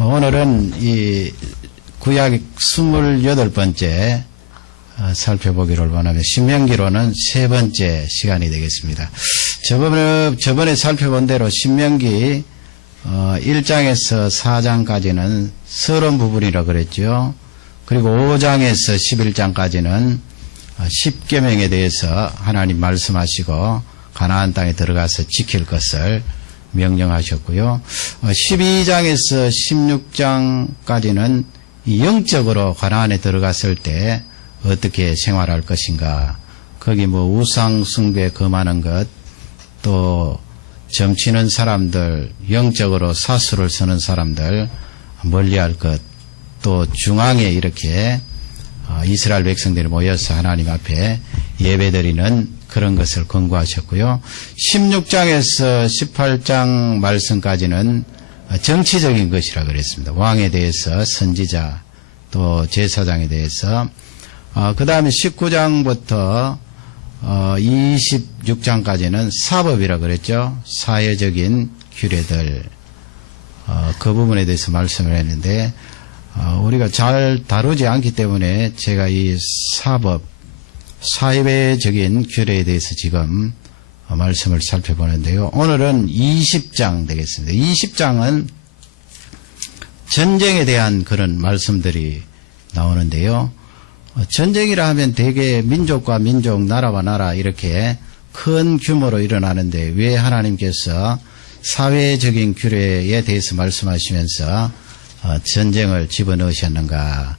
오늘은 이 구약 28번째 살펴보기를 원하며 신명기로는 세 번째 시간이 되겠습니다. 저번에 살펴본 대로 신명기 1장에서 4장까지는 서론 부분이라고 그랬죠. 그리고 5장에서 11장까지는 10계명에 대해서 하나님 말씀하시고 가나안 땅에 들어가서 지킬 것을 명령하셨고요. 12장에서 16장까지는 영적으로 가나안에 들어갔을 때 어떻게 생활할 것인가, 거기 우상 숭배에 금하는 것, 또 점치는 사람들, 영적으로 사수를 서는 사람들 멀리할 것, 또 중앙에 이렇게 이스라엘 백성들이 모여서 하나님 앞에 예배드리는 그런 것을 권고하셨고요. 16장에서 18장 말씀까지는 정치적인 것이라 그랬습니다. 왕에 대해서, 선지자, 또 제사장에 대해서. 그 다음에 19장부터 26장까지는 사법이라 그랬죠. 사회적인 규례들, 그 부분에 대해서 말씀을 했는데 우리가 잘 다루지 않기 때문에 제가 이 사회적인 규례에 대해서 지금 말씀을 살펴보는데요. 오늘은 20장 되겠습니다. 20장은 전쟁에 대한 그런 말씀들이 나오는데요. 전쟁이라 하면 대개 민족과 민족, 나라와 나라 이렇게 큰 규모로 일어나는데 왜 하나님께서 사회적인 규례에 대해서 말씀하시면서 전쟁을 집어넣으셨는가.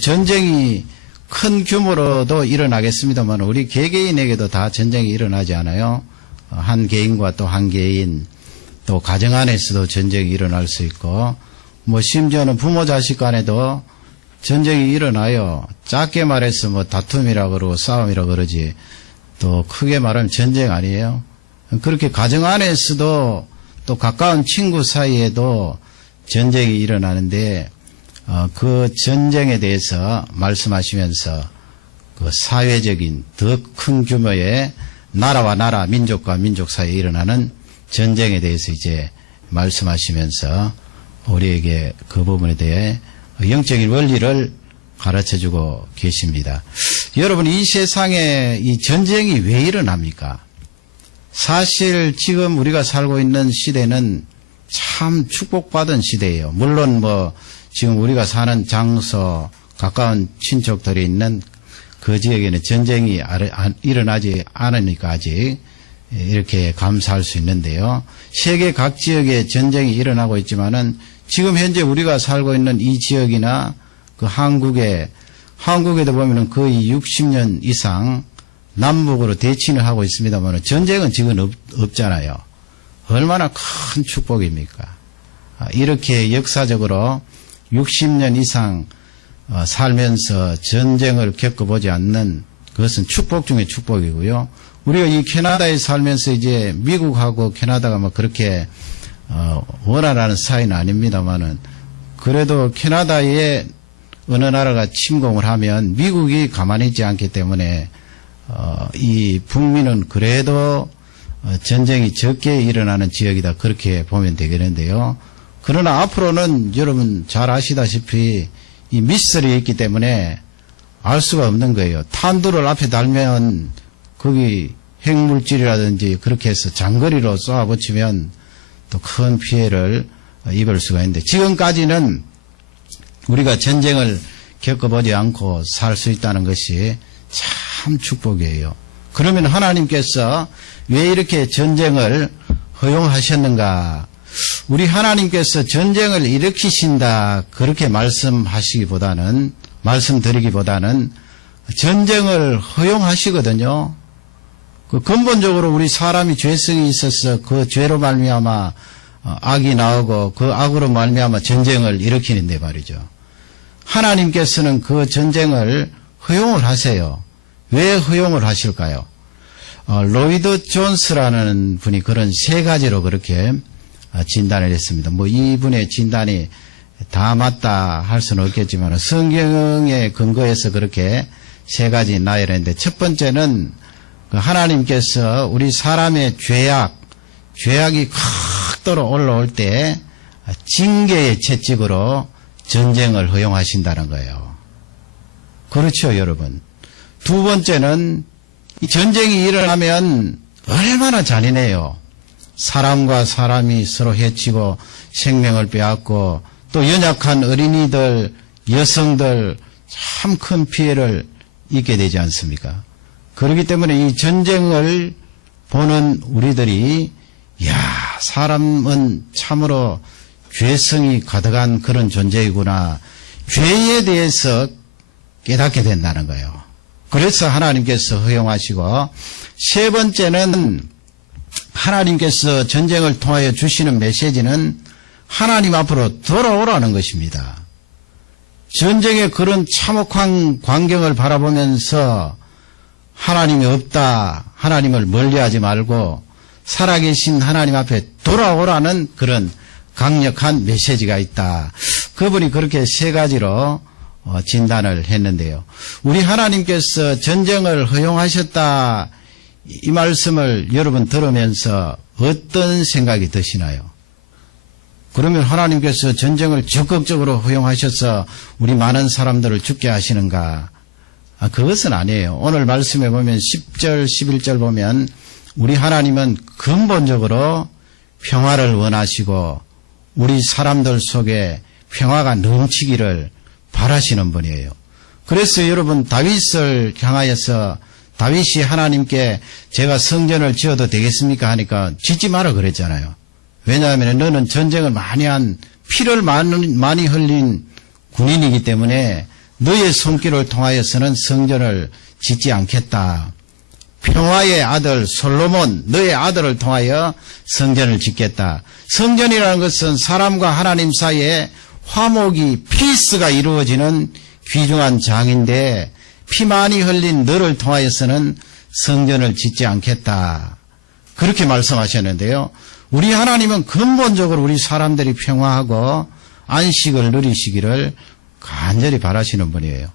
전쟁이 큰 규모로도 일어나겠습니다만 우리 개개인에게도 다 전쟁이 일어나지 않아요. 한 개인과 또 한 개인, 또 가정 안에서도 전쟁이 일어날 수 있고, 심지어는 부모 자식 간에도 전쟁이 일어나요. 작게 말해서 다툼이라고 그러고 싸움이라고 그러지, 또 크게 말하면 전쟁 아니에요. 그렇게 가정 안에서도 또 가까운 친구 사이에도 전쟁이 일어나는데 그 전쟁에 대해서 말씀하시면서 그 사회적인 더 큰 규모의 나라와 나라, 민족과 민족 사이에 일어나는 전쟁에 대해서 이제 말씀하시면서 우리에게 그 부분에 대해 영적인 원리를 가르쳐주고 계십니다. 여러분, 이 세상에 이 전쟁이 왜 일어납니까? 사실 지금 우리가 살고 있는 시대는 참 축복받은 시대예요. 물론 지금 우리가 사는 장소, 가까운 친척들이 있는 그 지역에는 전쟁이 일어나지 않으니까 아직 이렇게 감사할 수 있는데요. 세계 각 지역에 전쟁이 일어나고 있지만은 지금 현재 우리가 살고 있는 이 지역이나 그 한국에도 보면은 거의 60년 이상 남북으로 대치를 하고 있습니다만 전쟁은 지금 없잖아요. 얼마나 큰 축복입니까? 이렇게 역사적으로 60년 이상 살면서 전쟁을 겪어보지 않는 그것은 축복 중에 축복이고요. 우리가 이 캐나다에 살면서 이제 미국하고 캐나다가 그렇게 원활한 사이는 아닙니다만은 그래도 캐나다에 어느 나라가 침공을 하면 미국이 가만히 있지 않기 때문에 이 북미는 그래도 전쟁이 적게 일어나는 지역이다, 그렇게 보면 되겠는데요. 그러나 앞으로는 여러분 잘 아시다시피 이 미스터리에 있기 때문에 알 수가 없는 거예요. 탄두를 앞에 달면 거기 핵물질이라든지 그렇게 해서 장거리로 쏘아붙이면 또 큰 피해를 입을 수가 있는데 지금까지는 우리가 전쟁을 겪어보지 않고 살 수 있다는 것이 참 축복이에요. 그러면 하나님께서 왜 이렇게 전쟁을 허용하셨는가? 우리 하나님께서 전쟁을 일으키신다 그렇게 말씀드리기보다는 전쟁을 허용하시거든요. 근본적으로 우리 사람이 죄성이 있어서 그 죄로 말미암아 악이 나오고 그 악으로 말미암아 전쟁을 일으키는데 말이죠. 하나님께서는 그 전쟁을 허용을 하세요. 왜 허용을 하실까요? 로이드 존스라는 분이 그런 세 가지로 그렇게 진단을 했습니다. 이분의 진단이 다 맞다 할 수는 없겠지만 성경에 근거해서 그렇게 세 가지 나열했는데 첫 번째는 하나님께서 우리 사람의 죄악이 극도로 올라올 때 징계의 채찍으로 전쟁을 허용하신다는 거예요. 그렇죠, 여러분. 두 번째는 이 전쟁이 일어나면 얼마나 잔인해요. 사람과 사람이 서로 해치고 생명을 빼앗고 또 연약한 어린이들, 여성들 참 큰 피해를 입게 되지 않습니까? 그렇기 때문에 이 전쟁을 보는 우리들이 사람은 참으로 죄성이 가득한 그런 존재이구나. 죄에 대해서 깨닫게 된다는 거예요. 그래서 하나님께서 허용하시고, 세 번째는 하나님께서 전쟁을 통하여 주시는 메시지는 하나님 앞으로 돌아오라는 것입니다. 전쟁의 그런 참혹한 광경을 바라보면서 하나님이 없다, 하나님을 멀리하지 말고 살아계신 하나님 앞에 돌아오라는 그런 강력한 메시지가 있다. 그분이 그렇게 세 가지로 진단을 했는데요. 우리 하나님께서 전쟁을 허용하셨다, 이 말씀을 여러분 들으면서 어떤 생각이 드시나요? 그러면 하나님께서 전쟁을 적극적으로 허용하셔서 우리 많은 사람들을 죽게 하시는가? 그것은 아니에요. 오늘 말씀에 보면 10절, 11절 보면 우리 하나님은 근본적으로 평화를 원하시고 우리 사람들 속에 평화가 넘치기를 바라시는 분이에요. 그래서 여러분 다윗을 향하여서 다윗이 하나님께 제가 성전을 지어도 되겠습니까 하니까 짓지 마라 그랬잖아요. 왜냐하면 너는 전쟁을 많이 한 피를 많이 흘린 군인이기 때문에 너의 손길을 통하여서는 성전을 짓지 않겠다. 평화의 아들 솔로몬 너의 아들을 통하여 성전을 짓겠다. 성전이라는 것은 사람과 하나님 사이에 화목이 피스가 이루어지는 귀중한 장인데 피 많이 흘린 너를 통하여서는 성전을 짓지 않겠다. 그렇게 말씀하셨는데요. 우리 하나님은 근본적으로 우리 사람들이 평화하고 안식을 누리시기를 간절히 바라시는 분이에요.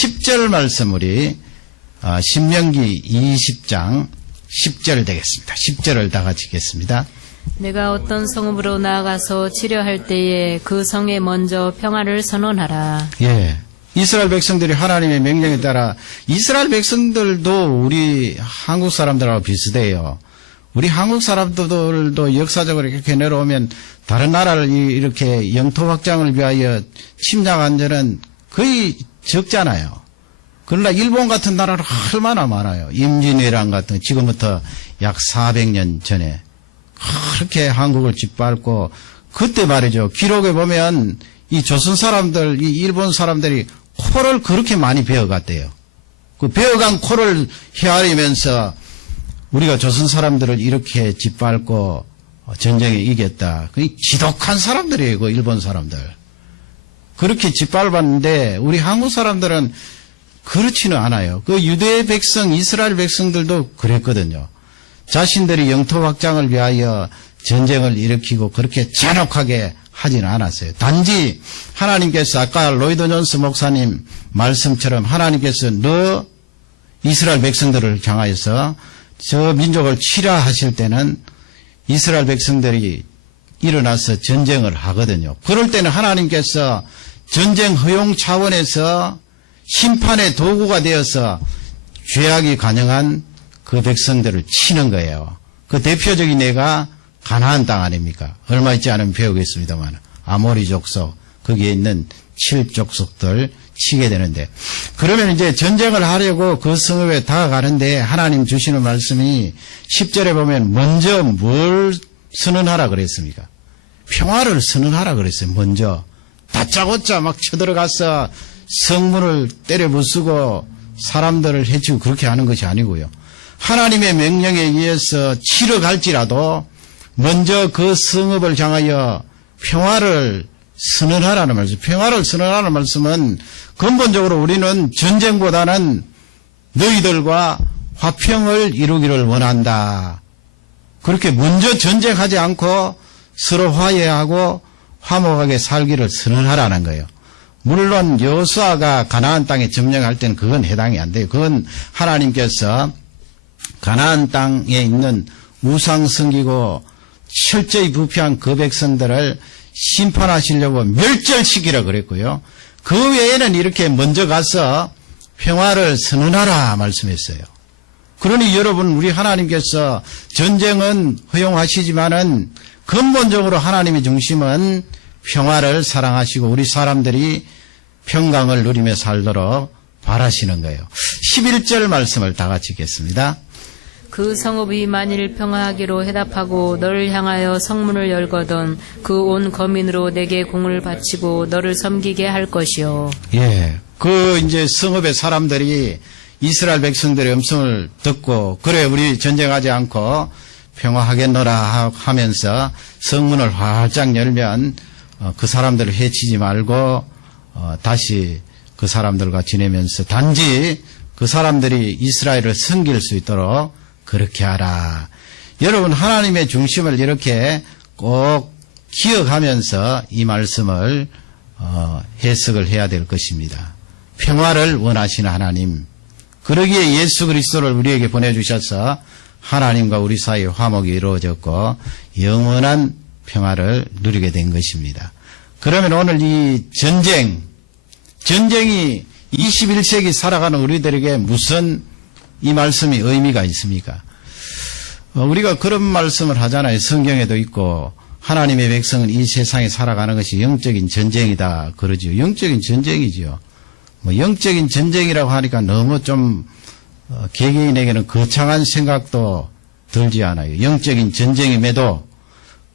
10절 말씀 우리 신명기 20장 10절 되겠습니다. 10절을 다 같이 읽겠습니다. 내가 어떤 성읍으로 나아가서 치려할 때에 그 성에 먼저 평화를 선언하라. 예. 이스라엘 백성들이 하나님의 명령에 따라 이스라엘 백성들도 우리 한국 사람들하고 비슷해요. 우리 한국 사람들도 역사적으로 이렇게 내려오면 다른 나라를 이렇게 영토 확장을 위하여 침략한 적은 거의 적잖아요. 그러나 일본 같은 나라는 얼마나 많아요. 임진왜란 같은 지금부터 약 400년 전에 그렇게 한국을 짓밟고 그때 말이죠. 기록에 보면 이 조선 사람들, 이 일본 사람들이 코를 그렇게 많이 베어갔대요. 그 베어간 코를 헤아리면서 우리가 조선 사람들을 이렇게 짓밟고 전쟁에 이겼다. 그 지독한 사람들이에요, 그 일본 사람들. 그렇게 짓밟았는데 우리 한국 사람들은 그렇지는 않아요. 그 유대 백성, 이스라엘 백성들도 그랬거든요. 자신들이 영토 확장을 위하여 전쟁을 일으키고 그렇게 잔혹하게 하지는 않았어요. 단지 하나님께서 아까 로이드 존스 목사님 말씀처럼 하나님께서 너 이스라엘 백성들을 향하여서 저 민족을 치료하실 때는 이스라엘 백성들이 일어나서 전쟁을 하거든요. 그럴 때는 하나님께서 전쟁 허용 차원에서 심판의 도구가 되어서 죄악이 가능한 그 백성들을 치는 거예요. 그 대표적인 예가 가나안 땅 아닙니까? 얼마 있지 않으면 배우겠습니다만 아모리 족속 거기에 있는 7족속들 치게 되는데 그러면 이제 전쟁을 하려고 그 성읍에 다가가는데 하나님 주시는 말씀이 10절에 보면 먼저 뭘 선언하라 그랬습니까? 평화를 선언하라 그랬어요. 먼저 다짜고짜 막 쳐들어가서 성문을 때려 부수고 사람들을 해치고 그렇게 하는 것이 아니고요. 하나님의 명령에 의해서 치러 갈지라도 먼저 그 성읍을 향하여 평화를 선언하라는 말씀. 평화를 선언하라는 말씀은 근본적으로 우리는 전쟁보다는 너희들과 화평을 이루기를 원한다. 그렇게 먼저 전쟁하지 않고 서로 화해하고 화목하게 살기를 선언하라는 거예요. 물론 여호수아가 가나안 땅에 점령할 때는 그건 해당이 안 돼요. 그건 하나님께서 가나안 땅에 있는 우상 섬기고 철저히 부패한 그 백성들을 심판하시려고 멸절시키라 그랬고요. 그 외에는 이렇게 먼저 가서 평화를 선언하라 말씀했어요. 그러니 여러분, 우리 하나님께서 전쟁은 허용하시지만은 근본적으로 하나님의 중심은 평화를 사랑하시고 우리 사람들이 평강을 누리며 살도록 바라시는 거예요. 11절 말씀을 다 같이 읽겠습니다. 그 성읍이 만일 평화하기로 해답하고 너를 향하여 성문을 열거든 그 온 거민으로 내게 공을 바치고 너를 섬기게 할 것이요. 예. 이제 성읍의 사람들이 이스라엘 백성들의 음성을 듣고, 그래, 우리 전쟁하지 않고 평화하겠노라 하면서 성문을 활짝 열면 그 사람들을 해치지 말고 다시 그 사람들과 지내면서 단지 그 사람들이 이스라엘을 섬길 수 있도록 그렇게 하라. 여러분, 하나님의 중심을 이렇게 꼭 기억하면서 이 말씀을 해석을 해야 될 것입니다. 평화를 원하시는 하나님, 그러기에 예수 그리스도를 우리에게 보내주셔서 하나님과 우리 사이에 화목이 이루어졌고 영원한 평화를 누리게 된 것입니다. 그러면 오늘 이 전쟁이 21세기 살아가는 우리들에게 무슨 이 말씀이 의미가 있습니까? 우리가 그런 말씀을 하잖아요. 성경에도 있고 하나님의 백성은 이 세상에 살아가는 것이 영적인 전쟁이다 그러죠. 영적인 전쟁이죠. 영적인 전쟁이라고 하니까 너무 좀 개개인에게는 거창한 생각도 들지 않아요. 영적인 전쟁임에도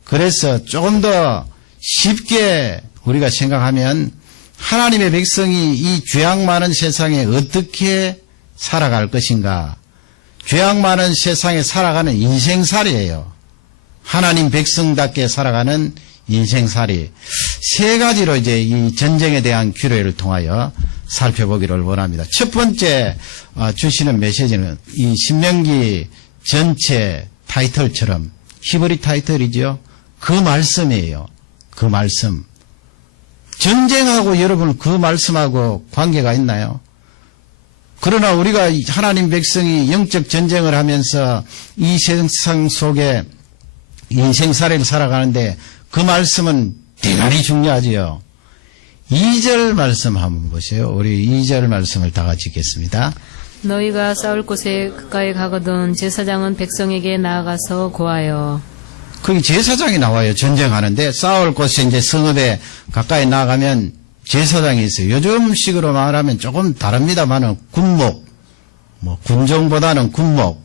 그래서 조금 더 쉽게 우리가 생각하면 하나님의 백성이 이 죄악 많은 세상에 어떻게 살아갈 것인가. 죄악 많은 세상에 살아가는 인생살이에요. 하나님 백성답게 살아가는 인생살이. 세 가지로 이제 이 전쟁에 대한 규례를 통하여 살펴보기를 원합니다. 첫 번째 주시는 메시지는 이 신명기 전체 타이틀처럼 히브리 타이틀이죠. 그 말씀이에요. 그 말씀. 전쟁하고 여러분 그 말씀하고 관계가 있나요? 그러나 우리가 하나님 백성이 영적 전쟁을 하면서 이 세상 속에 인생살이를 살아가는데 그 말씀은 대단히 중요하지요. 2절 말씀 한번 보세요. 우리 2절 말씀을 다 같이 읽겠습니다. 너희가 싸울 곳에 가까이 가거든 제사장은 백성에게 나아가서 고하여. 거기 제사장이 나와요. 전쟁하는데 싸울 곳에 이제 성읍에 가까이 나가면 제사장이 있어요. 요즘식으로 말하면 조금 다릅니다만은 군목, 군종보다는 군목,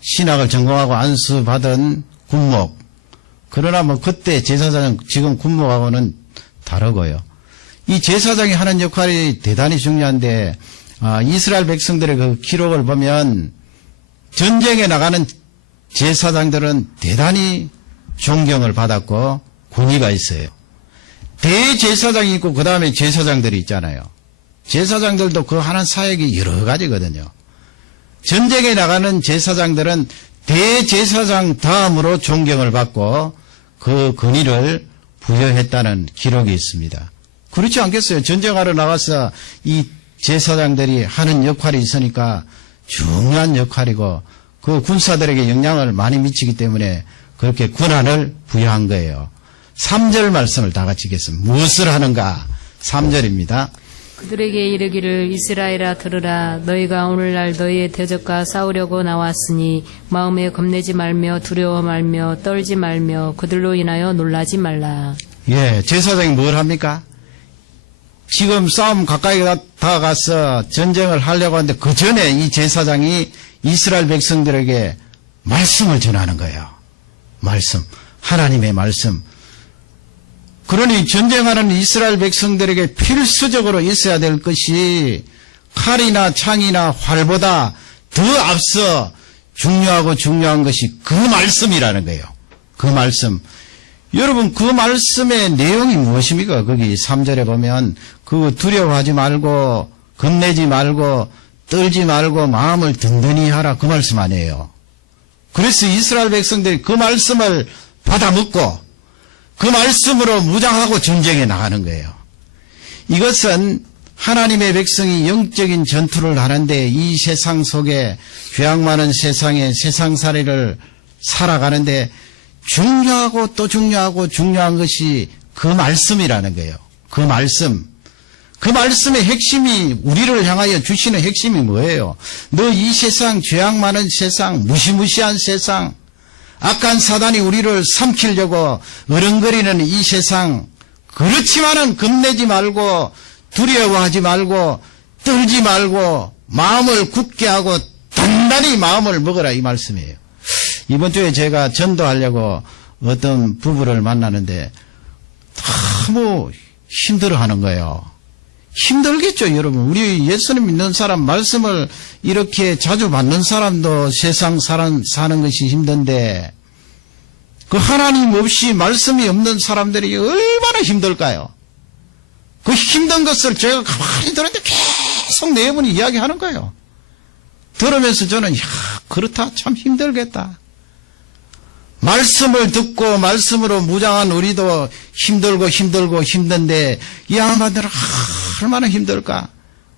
신학을 전공하고 안수받은 군목. 그러나 그때 제사장은 지금 군목하고는 다르고요. 이 제사장이 하는 역할이 대단히 중요한데 이스라엘 백성들의 그 기록을 보면 전쟁에 나가는 제사장들은 대단히 존경을 받았고 권위가 있어요. 대제사장이 있고 그 다음에 제사장들이 있잖아요. 제사장들도 그 하는 사역이 여러 가지거든요. 전쟁에 나가는 제사장들은 대제사장 다음으로 존경을 받고 그 권위를 부여했다는 기록이 있습니다. 그렇지 않겠어요? 전쟁하러 나가서 이 제사장들이 하는 역할이 있으니까 중요한 역할이고 그 군사들에게 영향을 많이 미치기 때문에 그렇게 권한을 부여한 거예요. 3절 말씀을 다 같이 읽겠습니다. 무엇을 하는가? 3절입니다. 그들에게 이르기를 이스라엘아 들으라. 너희가 오늘날 너희의 대적과 싸우려고 나왔으니 마음에 겁내지 말며 두려워 말며 떨지 말며 그들로 인하여 놀라지 말라. 예, 제사장이 뭘 합니까? 지금 싸움 가까이 다가가서 전쟁을 하려고 하는데 그 전에 이 제사장이 이스라엘 백성들에게 말씀을 전하는 거예요. 말씀. 하나님의 말씀. 그러니 전쟁하는 이스라엘 백성들에게 필수적으로 있어야 될 것이 칼이나 창이나 활보다 더 앞서 중요한 것이 그 말씀이라는 거예요. 그 말씀. 여러분 그 말씀의 내용이 무엇입니까? 거기 3절에 보면 그 두려워하지 말고 겁내지 말고 떨지 말고 마음을 든든히 하라 그 말씀 아니에요. 그래서 이스라엘 백성들이 그 말씀을 받아 먹고 그 말씀으로 무장하고 전쟁에 나가는 거예요. 이것은 하나님의 백성이 영적인 전투를 하는데 이 세상 속에 죄악 많은 세상에 세상살이를 살아가는데 중요하고 또 중요하고 중요한 것이 그 말씀이라는 거예요. 그 말씀. 그 말씀의 핵심이 우리를 향하여 주시는 핵심이 뭐예요? 너 이 세상, 죄악 많은 세상, 무시무시한 세상, 악한 사단이 우리를 삼키려고 어른거리는 이 세상, 그렇지만은 겁내지 말고 두려워하지 말고 떨지 말고 마음을 굳게 하고 단단히 마음을 먹어라, 이 말씀이에요. 이번 주에 제가 전도하려고 어떤 부부를 만나는데 너무 힘들어하는 거예요. 힘들겠죠, 여러분. 우리 예수님 믿는 사람, 말씀을 이렇게 자주 받는 사람도 세상 사는 것이 힘든데 그 하나님 없이 말씀이 없는 사람들이 얼마나 힘들까요? 그 힘든 것을 제가 가만히 들었는데 계속 네 분이 이야기하는 거예요. 들으면서 저는 그렇다, 참 힘들겠다. 말씀을 듣고 말씀으로 무장한 우리도 힘들고 힘든데 이 양반들은 얼마나 힘들까.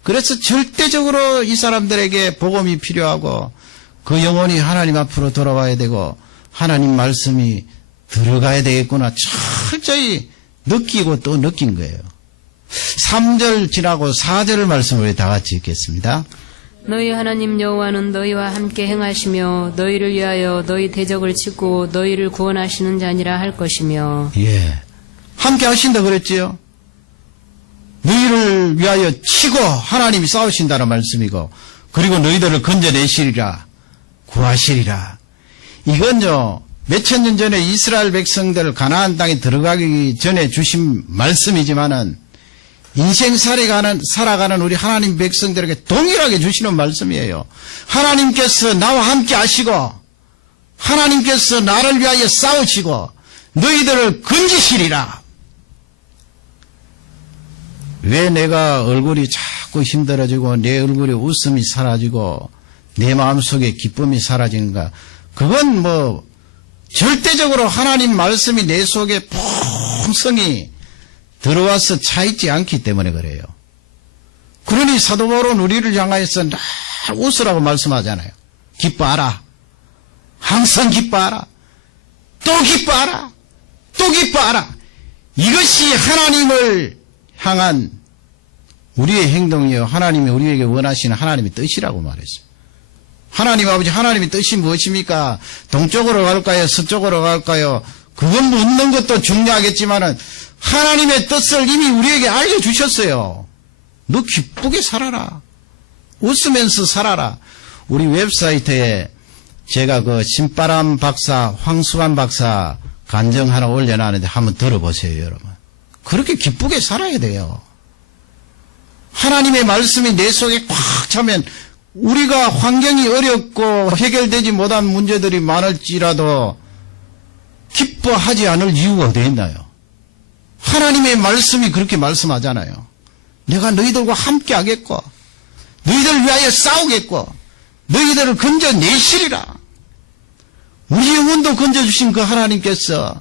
그래서 절대적으로 이 사람들에게 복음이 필요하고 그 영혼이 하나님 앞으로 돌아와야 되고 하나님 말씀이 들어가야 되겠구나 철저히 느끼고 또 느낀 거예요. 3절 지나고 4절 말씀을 다 같이 읽겠습니다. 너희 하나님 여호와는 너희와 함께 행하시며 너희를 위하여 너희 대적을 치고 너희를 구원하시는 자니라 할 것이며. 예, 함께 하신다 그랬지요. 너희를 위하여 치고 하나님이 싸우신다는 말씀이고 그리고 너희들을 건져내시리라, 구하시리라. 이건요, 몇천 년 전에 이스라엘 백성들 가나안 땅에 들어가기 전에 주신 말씀이지만은 인생 살아가는 우리 하나님 백성들에게 동일하게 주시는 말씀이에요. 하나님께서 나와 함께 하시고 하나님께서 나를 위하여 싸우시고 너희들을 건지시리라. 왜 내가 얼굴이 자꾸 힘들어지고 내 얼굴에 웃음이 사라지고 내 마음속에 기쁨이 사라지는가? 그건 절대적으로 하나님 말씀이 내 속에 풍성히 들어와서 차있지 않기 때문에 그래요. 그러니 사도 바울은 우리를 향하여서 늘 웃으라고 말씀하잖아요. 기뻐하라. 항상 기뻐하라. 또 기뻐하라. 또 기뻐하라. 이것이 하나님을 향한 우리의 행동이요, 하나님이 우리에게 원하시는 하나님의 뜻이라고 말했어요. 하나님 아버지, 하나님의 뜻이 무엇입니까? 동쪽으로 갈까요? 서쪽으로 갈까요? 그건 묻는 것도 중요하겠지만은 하나님의 뜻을 이미 우리에게 알려주셨어요. 너 기쁘게 살아라. 웃으면서 살아라. 우리 웹사이트에 제가 그 신바람 박사, 황수관 박사 간증 하나 올려놨는데 한번 들어보세요, 여러분. 그렇게 기쁘게 살아야 돼요. 하나님의 말씀이 내 속에 꽉 차면 우리가 환경이 어렵고 해결되지 못한 문제들이 많을지라도 기뻐하지 않을 이유가 어디 있나요? 하나님의 말씀이 그렇게 말씀하잖아요. 내가 너희들과 함께 하겠고 너희들을 위하여 싸우겠고 너희들을 건져내시리라. 우리 영혼도 건져주신 그 하나님께서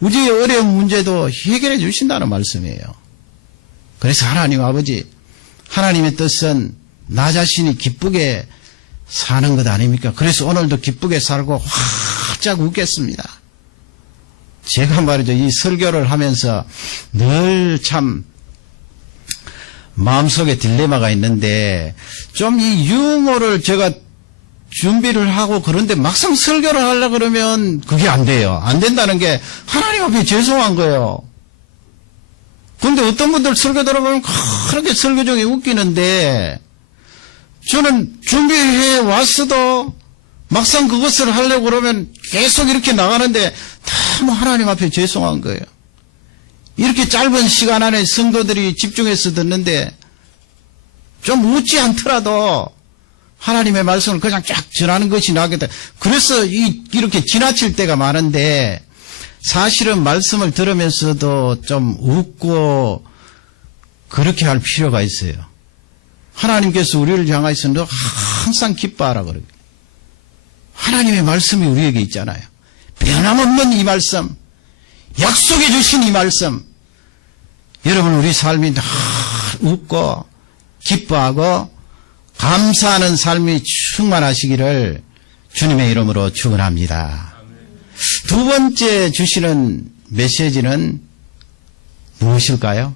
우리의 어려운 문제도 해결해 주신다는 말씀이에요. 그래서 하나님 아버지, 하나님의 뜻은 나 자신이 기쁘게 사는 것 아닙니까? 그래서 오늘도 기쁘게 살고 활짝 웃겠습니다. 제가 말이죠, 이 설교를 하면서 늘 참 마음속에 딜레마가 있는데 좀 이 유머를 제가 준비를 하고 그런데 막상 설교를 하려고 그러면 그게 안 돼요. 안 된다는 게 하나님 앞에 죄송한 거예요. 그런데 어떤 분들 설교 들어보면 그렇게 설교 중에 웃기는데 저는 준비해 왔어도 막상 그것을 하려고 그러면 계속 이렇게 나가는데 너무 하나님 앞에 죄송한 거예요. 이렇게 짧은 시간 안에 성도들이 집중해서 듣는데 좀 웃지 않더라도 하나님의 말씀을 그냥 쫙 전하는 것이 나겠다. 그래서 이렇게 지나칠 때가 많은데 사실은 말씀을 들으면서도 좀 웃고 그렇게 할 필요가 있어요. 하나님께서 우리를 향하여서 너 항상 기뻐하라 그래요. 하나님의 말씀이 우리에게 있잖아요. 변함없는 이 말씀, 약속해 주신 이 말씀. 여러분, 우리 삶이 늘 웃고 기뻐하고 감사하는 삶이 충만하시기를 주님의 이름으로 축원합니다. 두 번째 주시는 메시지는 무엇일까요?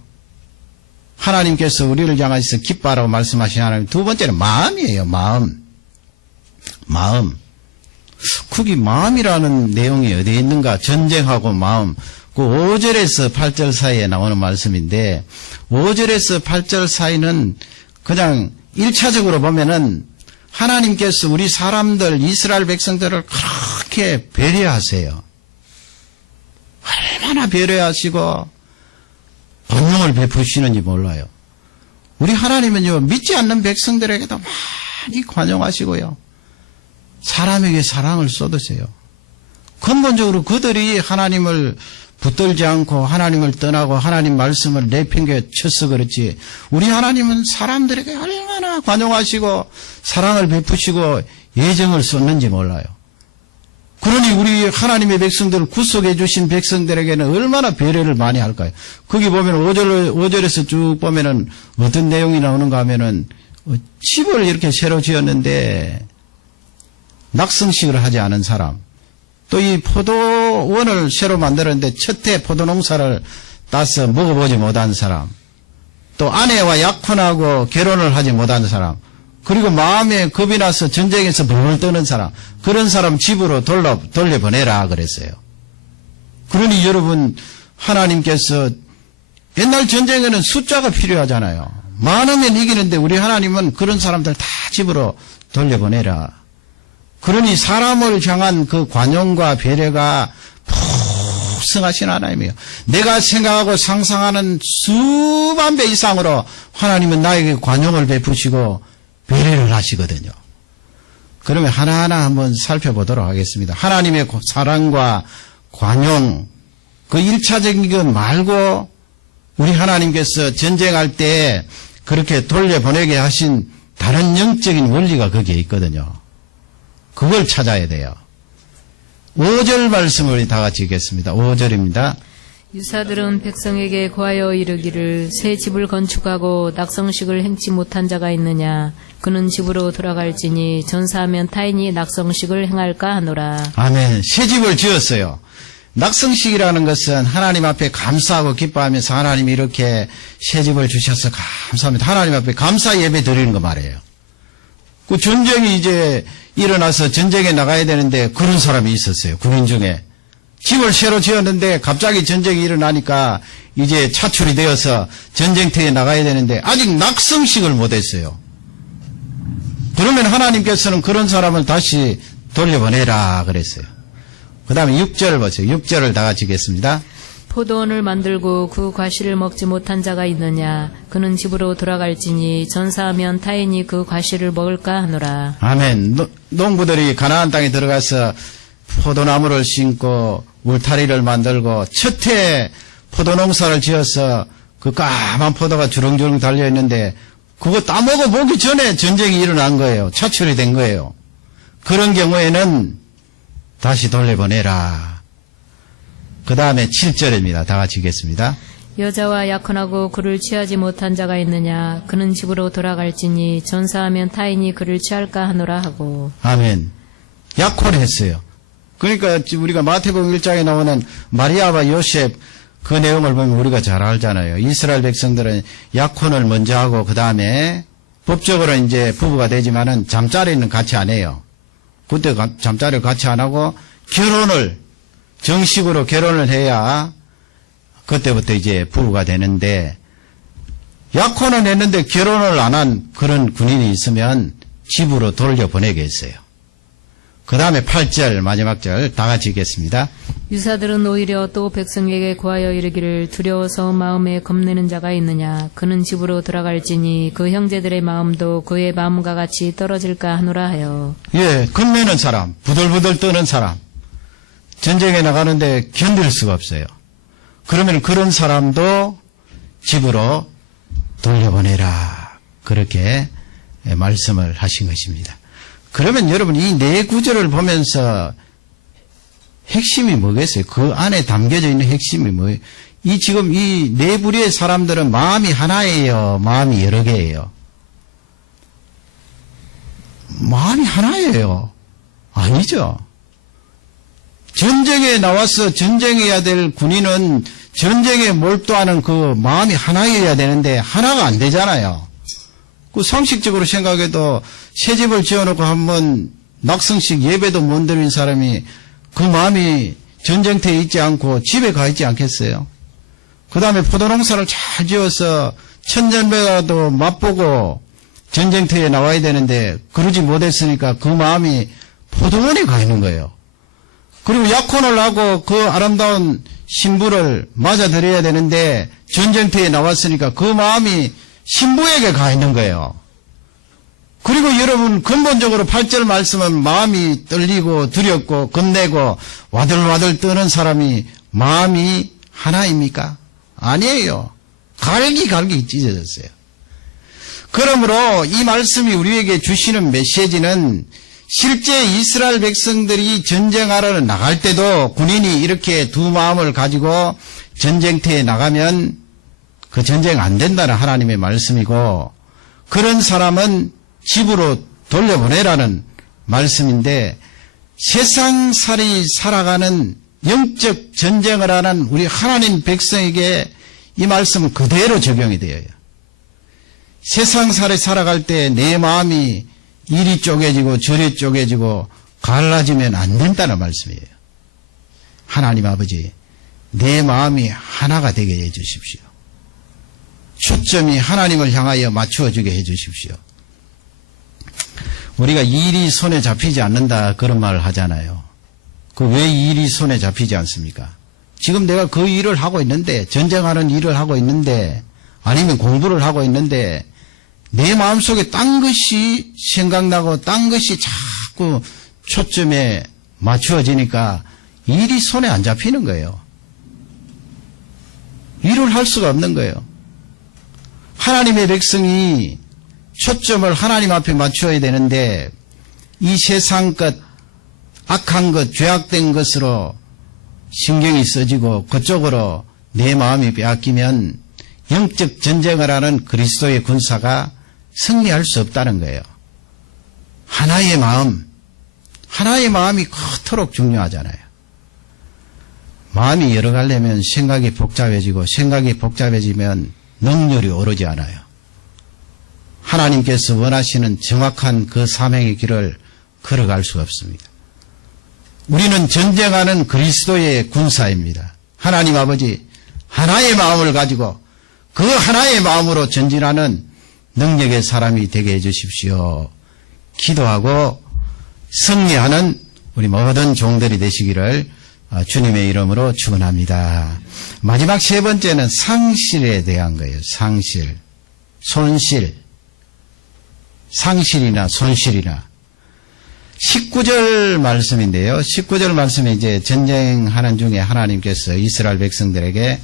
하나님께서 우리를 향하여서 기뻐하라고 말씀하신 하나님, 두 번째는 마음이에요. 마음. 거기 마음이라는 내용이 어디에 있는가? 전쟁하고 마음. 그 5절에서 8절 사이에 나오는 말씀인데 5절에서 8절 사이는 그냥 1차적으로 보면은 하나님께서 우리 사람들, 이스라엘 백성들을 그렇게 배려하세요. 얼마나 배려하시고 번영을 베푸시는지 몰라요. 우리 하나님은요, 믿지 않는 백성들에게도 많이 관용하시고요. 사람에게 사랑을 쏟으세요. 근본적으로 그들이 하나님을 붙들지 않고 하나님을 떠나고 하나님 말씀을 내팽개 쳐서 그렇지, 우리 하나님은 사람들에게 얼마나 관용하시고 사랑을 베푸시고 예정을 쏟는지 몰라요. 그러니 우리 하나님의 백성들을 구속해 주신 백성들에게는 얼마나 배려를 많이 할까요? 거기 보면 5절에서 쭉 보면은 어떤 내용이 나오는가 하면은 집을 이렇게 새로 지었는데 낙성식을 하지 않은 사람, 또 이 포도원을 새로 만들었는데 첫해 포도농사를 따서 먹어보지 못한 사람, 또 아내와 약혼하고 결혼을 하지 못한 사람, 그리고 마음에 겁이 나서 전쟁에서 벌벌 떠는 사람, 그런 사람 집으로 돌려보내라 그랬어요. 그러니 여러분, 하나님께서 옛날 전쟁에는 숫자가 필요하잖아요. 많으면 이기는데 우리 하나님은 그런 사람들 다 집으로 돌려보내라. 그러니 사람을 향한 그 관용과 배려가 풍성하신 하나님이에요. 내가 생각하고 상상하는 수만 배 이상으로 하나님은 나에게 관용을 베푸시고 배려를 하시거든요. 그러면 하나하나 한번 살펴보도록 하겠습니다. 하나님의 사랑과 관용, 그 1차적인 것 말고 우리 하나님께서 전쟁할 때 그렇게 돌려보내게 하신 다른 영적인 원리가 거기에 있거든요. 그걸 찾아야 돼요. 5절 말씀을 다 같이 읽겠습니다. 5절입니다. 유사들은 백성에게 고하여 이르기를 새 집을 건축하고 낙성식을 행치 못한 자가 있느냐? 그는 집으로 돌아갈지니 전사하면 타인이 낙성식을 행할까 하노라. 아멘. 새 집을 지었어요. 낙성식이라는 것은 하나님 앞에 감사하고 기뻐하면서 하나님이 이렇게 새 집을 주셔서 감사합니다. 하나님 앞에 감사 예배 드리는 거 말이에요. 그 전쟁이 이제 일어나서 전쟁에 나가야 되는데 그런 사람이 있었어요. 군인 중에. 집을 새로 지었는데 갑자기 전쟁이 일어나니까 이제 차출이 되어서 전쟁터에 나가야 되는데 아직 낙성식을 못했어요. 그러면 하나님께서는 그런 사람을 다시 돌려보내라 그랬어요. 그 다음에 6절 보세요. 6절을 다 같이 읽겠습니다. 포도원을 만들고 그 과실을 먹지 못한 자가 있느냐? 그는 집으로 돌아갈지니 전사하면 타인이 그 과실을 먹을까 하노라. 아멘. 농부들이 가나안 땅에 들어가서 포도나무를 심고 울타리를 만들고 첫해 포도농사를 지어서 그 까만 포도가 주렁주렁 달려있는데 그거 따먹어 보기 전에 전쟁이 일어난 거예요. 차출이 된 거예요. 그런 경우에는 다시 돌려보내라. 그 다음에 7절입니다. 다 같이 읽겠습니다. 여자와 약혼하고 그를 취하지 못한 자가 있느냐? 그는 집으로 돌아갈지니 전사하면 타인이 그를 취할까 하노라 하고. 아멘. 약혼했어요. 그러니까 우리가 마태복음 1장에 나오는 마리아와 요셉 그 내용을 보면 우리가 잘 알잖아요. 이스라엘 백성들은 약혼을 먼저 하고 그 다음에 법적으로 이제 부부가 되지만은 잠자리는 같이 안 해요. 그때 잠자리를 같이 안 하고 정식으로 결혼을 해야 그때부터 이제 부부가 되는데, 약혼은 했는데 결혼을 안 한 그런 군인이 있으면 집으로 돌려보내게 했어요. 그 다음에 8절 마지막 절 다 같이 읽겠습니다. 유사들은 오히려 또 백성에게 고하여 이르기를 두려워서 마음에 겁내는 자가 있느냐? 그는 집으로 돌아갈지니 그 형제들의 마음도 그의 마음과 같이 떨어질까 하노라 하여. 예, 겁내는 사람, 부들부들 떠는 사람, 전쟁에 나가는데 견딜 수가 없어요. 그러면 그런 사람도 집으로 돌려보내라. 그렇게 말씀을 하신 것입니다. 그러면 여러분 이 네 구절을 보면서 핵심이 뭐겠어요? 그 안에 담겨져 있는 핵심이 뭐예요? 지금 이 네 부류의 사람들은 마음이 하나예요? 마음이 여러 개예요? 마음이 하나예요. 아니죠. 전쟁에 나와서 전쟁해야 될 군인은 전쟁에 몰두하는 그 마음이 하나여야 되는데 하나가 안 되잖아요. 그 상식적으로 생각해도 새 집을 지어놓고 한번 낙성식 예배도 못 드린 사람이 그 마음이 전쟁터에 있지 않고 집에 가 있지 않겠어요? 그 다음에 포도농사를 잘 지어서 천년배라도 맛보고 전쟁터에 나와야 되는데 그러지 못했으니까 그 마음이 포도원에 가 있는 거예요. 그리고 약혼을 하고 그 아름다운 신부를 맞아들여야 되는데 전쟁터에 나왔으니까 그 마음이 신부에게 가 있는 거예요. 그리고 여러분 근본적으로 8절 말씀은 마음이 떨리고 두렵고 겁내고 와들와들 떠는 사람이 마음이 하나입니까? 아니에요. 갈기 찢어졌어요. 그러므로 이 말씀이 우리에게 주시는 메시지는 실제 이스라엘 백성들이 전쟁하러 나갈 때도 군인이 이렇게 두 마음을 가지고 전쟁터에 나가면 그 전쟁 안 된다는 하나님의 말씀이고 그런 사람은 집으로 돌려보내라는 말씀인데 세상살이 살아가는 영적 전쟁을 하는 우리 하나님 백성에게 이 말씀은 그대로 적용이 되어요. 세상살이 살아갈 때 내 마음이 이리 쪼개지고 저리 쪼개지고 갈라지면 안 된다는 말씀이에요. 하나님 아버지, 내 마음이 하나가 되게 해 주십시오. 초점이 하나님을 향하여 맞추어지게 해 주십시오. 우리가 일이 손에 잡히지 않는다 그런 말을 하잖아요. 그 왜 일이 손에 잡히지 않습니까? 지금 내가 그 일을 하고 있는데 전쟁하는 일을 하고 있는데 아니면 공부를 하고 있는데 내 마음속에 딴 것이 생각나고 딴 것이 자꾸 초점에 맞추어지니까 일이 손에 안 잡히는 거예요. 일을 할 수가 없는 거예요. 하나님의 백성이 초점을 하나님 앞에 맞추어야 되는데 이 세상 것, 악한 것, 죄악된 것으로 신경이 써지고 그쪽으로 내 마음이 빼앗기면 영적 전쟁을 하는 그리스도의 군사가 승리할 수 없다는 거예요. 하나의 마음이 그토록 중요하잖아요. 마음이 여러 가려면 생각이 복잡해지고 생각이 복잡해지면 능률이 오르지 않아요. 하나님께서 원하시는 정확한 그 사명의 길을 걸어갈 수가 없습니다. 우리는 전쟁하는 그리스도의 군사입니다. 하나님 아버지, 하나의 마음을 가지고 그 하나의 마음으로 전진하는 능력의 사람이 되게 해주십시오. 기도하고 승리하는 우리 모든 종들이 되시기를 주님의 이름으로 축원합니다. 마지막 세 번째는 상실에 대한 거예요. 상실, 손실, 상실이나 손실이나 19절 말씀인데요. 19절 말씀에 이제 전쟁하는 중에 하나님께서 이스라엘 백성들에게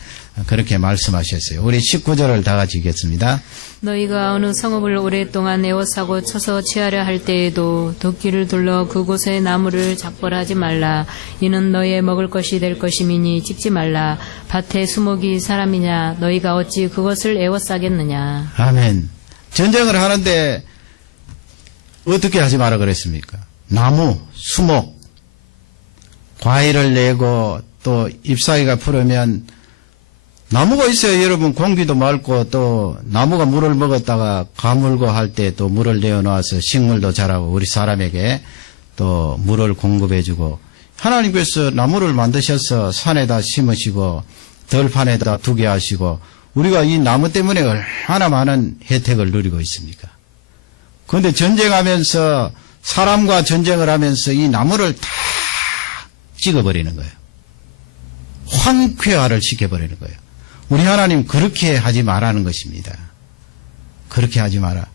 그렇게 말씀하셨어요. 우리 19절을 다 같이 읽겠습니다. 너희가 어느 성읍을 오랫동안 에워싸고 쳐서 취하려 할 때에도 덕기를 둘러 그곳의 나무를 작벌하지 말라. 이는 너희의 먹을 것이 될 것이미니 찍지 말라. 밭에 수목이 사람이냐 너희가 어찌 그것을 에워싸겠느냐. 아멘. 전쟁을 하는데 어떻게 하지 마라 그랬습니까? 나무, 수목, 과일을 내고 또 잎사귀가 푸르면 나무가 있어요. 여러분 공기도 맑고 또 나무가 물을 먹었다가 가물고 할 때 또 물을 내어놓아서 식물도 자라고 우리 사람에게 또 물을 공급해주고 하나님께서 나무를 만드셔서 산에다 심으시고 들판에다 두게 하시고 우리가 이 나무 때문에 얼마나 많은 혜택을 누리고 있습니까? 그런데 전쟁하면서 사람과 전쟁을 하면서 이 나무를 다 찍어버리는 거예요. 황폐화를 시켜버리는 거예요. 우리 하나님 그렇게 하지 말라는 것입니다. 그렇게 하지 마라.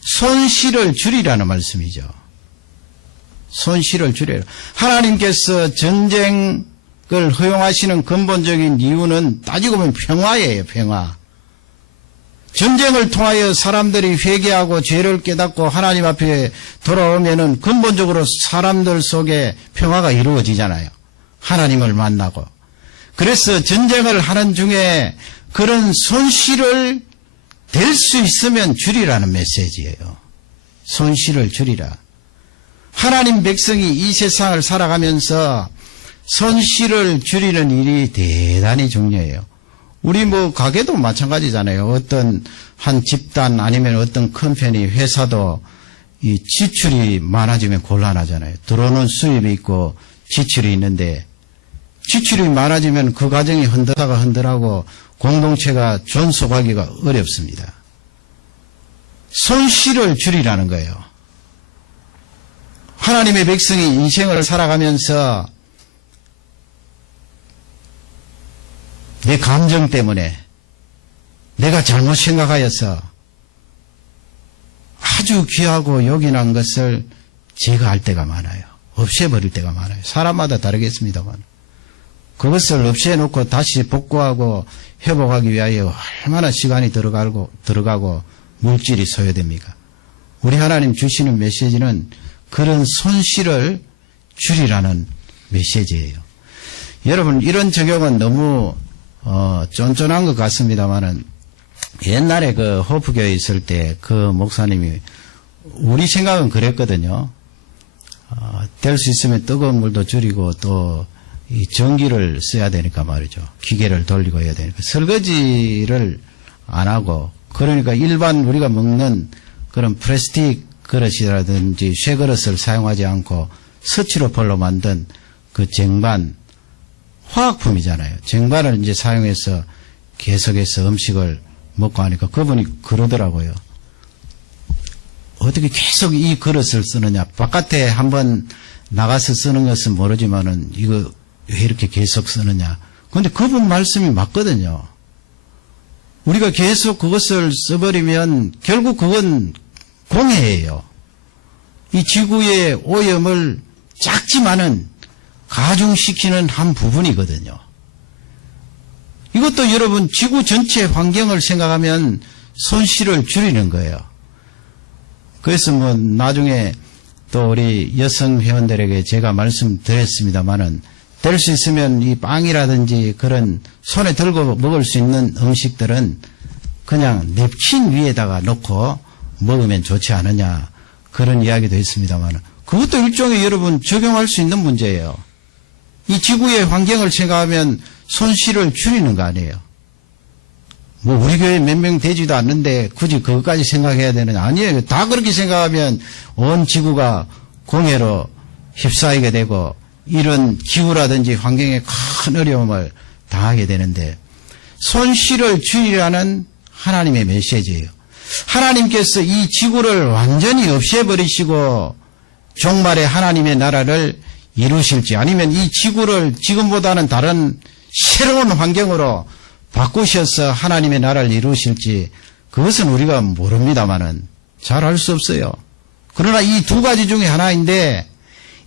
손실을 줄이라는 말씀이죠. 손실을 줄여라. 하나님께서 전쟁을 허용하시는 근본적인 이유는 따지고 보면 평화예요. 평화. 전쟁을 통하여 사람들이 회개하고 죄를 깨닫고 하나님 앞에 돌아오면은 근본적으로 사람들 속에 평화가 이루어지잖아요. 하나님을 만나고. 그래서 전쟁을 하는 중에 그런 손실을 될 수 있으면 줄이라는 메시지예요. 손실을 줄이라. 하나님 백성이 이 세상을 살아가면서 손실을 줄이는 일이 대단히 중요해요. 우리 뭐 가게도 마찬가지잖아요. 어떤 한 집단 아니면 어떤 큰 편이 회사도 이 지출이 많아지면 곤란하잖아요. 들어오는 수입이 있고 지출이 있는데 지출이 많아지면 그 가정이 흔들하고 공동체가 존속하기가 어렵습니다. 손실을 줄이라는 거예요. 하나님의 백성이 인생을 살아가면서 내 감정 때문에 내가 잘못 생각하여서 아주 귀하고 요긴한 것을 제거할 때가 많아요. 없애버릴 때가 많아요. 사람마다 다르겠습니다만. 그것을 없애놓고 다시 복구하고 회복하기 위하여 얼마나 시간이 들어가고 물질이 소요됩니까? 우리 하나님 주시는 메시지는 그런 손실을 줄이라는 메시지예요. 여러분, 이런 적용은 너무 쫀쫀한 것 같습니다만은 옛날에 그 호프교에 있을 때 그 목사님이 우리 생각은 그랬거든요. 될 수 있으면 뜨거운 물도 줄이고 또 이 전기를 써야 되니까 말이죠. 기계를 돌리고 해야 되니까 설거지를 안 하고 그러니까 일반 우리가 먹는 그런 플라스틱 그릇이라든지 쇠 그릇을 사용하지 않고 스티로폴로 만든 그 쟁반 화학품이잖아요. 쟁반을 이제 사용해서 계속해서 음식을 먹고 하니까 그분이 그러더라고요. 어떻게 계속 이 그릇을 쓰느냐. 바깥에 한번 나가서 쓰는 것은 모르지만은 이거 왜 이렇게 계속 쓰느냐. 그런데 그분 말씀이 맞거든요. 우리가 계속 그것을 써버리면 결국 그건 공해예요. 이 지구의 오염을 작지만은 가중시키는 한 부분이거든요. 이것도 여러분 지구 전체 환경을 생각하면 손실을 줄이는 거예요. 그래서 뭐 나중에 또 우리 여성 회원들에게 제가 말씀드렸습니다마는 될 수 있으면 이 빵이라든지 그런 손에 들고 먹을 수 있는 음식들은 그냥 냅킨 위에다가 놓고 먹으면 좋지 않느냐 그런 이야기도 있습니다만 그것도 일종의 여러분 적용할 수 있는 문제예요. 이 지구의 환경을 생각하면 손실을 줄이는 거 아니에요. 뭐 우리 교회 몇 명 되지도 않는데 굳이 그것까지 생각해야 되느냐. 아니에요. 다 그렇게 생각하면 온 지구가 공해로 휩싸이게 되고 이런 기후라든지 환경에 큰 어려움을 당하게 되는데 손실을 줄이라는 하나님의 메시지예요. 하나님께서 이 지구를 완전히 없애버리시고 종말에 하나님의 나라를 이루실지 아니면 이 지구를 지금보다는 다른 새로운 환경으로 바꾸셔서 하나님의 나라를 이루실지 그것은 우리가 모릅니다마는 잘 알 수 없어요. 그러나 이 두 가지 중에 하나인데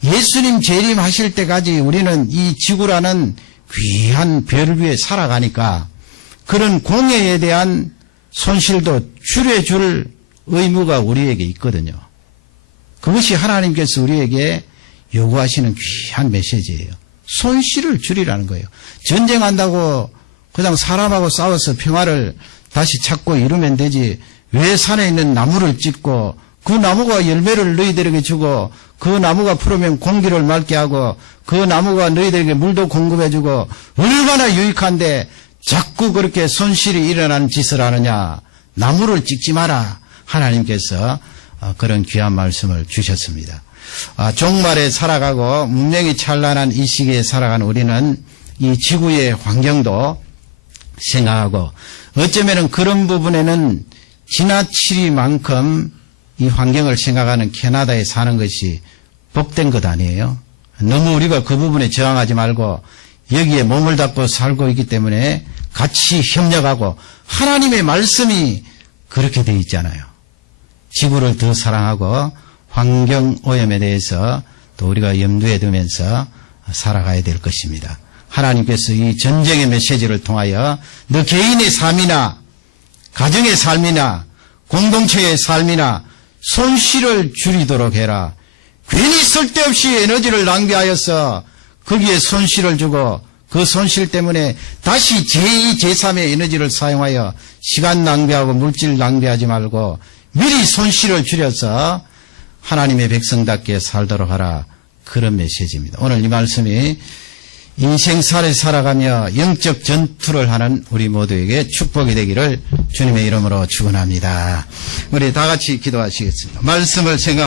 예수님 재림하실 때까지 우리는 이 지구라는 귀한 별 위에 살아가니까 그런 공해에 대한 손실도 줄여줄 의무가 우리에게 있거든요. 그것이 하나님께서 우리에게 요구하시는 귀한 메시지예요. 손실을 줄이라는 거예요. 전쟁한다고 그냥 사람하고 싸워서 평화를 다시 찾고 이루면 되지 왜 산에 있는 나무를 찢고 그 나무가 열매를 너희들에게 주고 그 나무가 푸르면 공기를 맑게 하고 그 나무가 너희들에게 물도 공급해 주고 얼마나 유익한데 자꾸 그렇게 손실이 일어나는 짓을 하느냐. 나무를 찍지 마라. 하나님께서 그런 귀한 말씀을 주셨습니다. 종말에 살아가고 문명이 찬란한 이 시기에 살아가는 우리는 이 지구의 환경도 생각하고 어쩌면 그런 부분에는 지나치리만큼 이 환경을 생각하는 캐나다에 사는 것이 복된 것 아니에요? 너무 우리가 그 부분에 저항하지 말고 여기에 몸을 닫고 살고 있기 때문에 같이 협력하고 하나님의 말씀이 그렇게 되어 있잖아요. 지구를 더 사랑하고 환경 오염에 대해서 또 우리가 염두에 두면서 살아가야 될 것입니다. 하나님께서 이 전쟁의 메시지를 통하여 너 개인의 삶이나 가정의 삶이나 공동체의 삶이나 손실을 줄이도록 해라. 괜히 쓸데없이 에너지를 낭비하여서 거기에 손실을 주고 그 손실 때문에 다시 제2, 제3의 에너지를 사용하여 시간 낭비하고 물질 낭비하지 말고 미리 손실을 줄여서 하나님의 백성답게 살도록 하라. 그런 메시지입니다. 오늘 이 말씀이 인생살을 살아가며 영적 전투를 하는 우리 모두에게 축복이 되기를 주님의 이름으로 축원합니다. 우리 다 같이 기도하시겠습니다. 말씀을 생각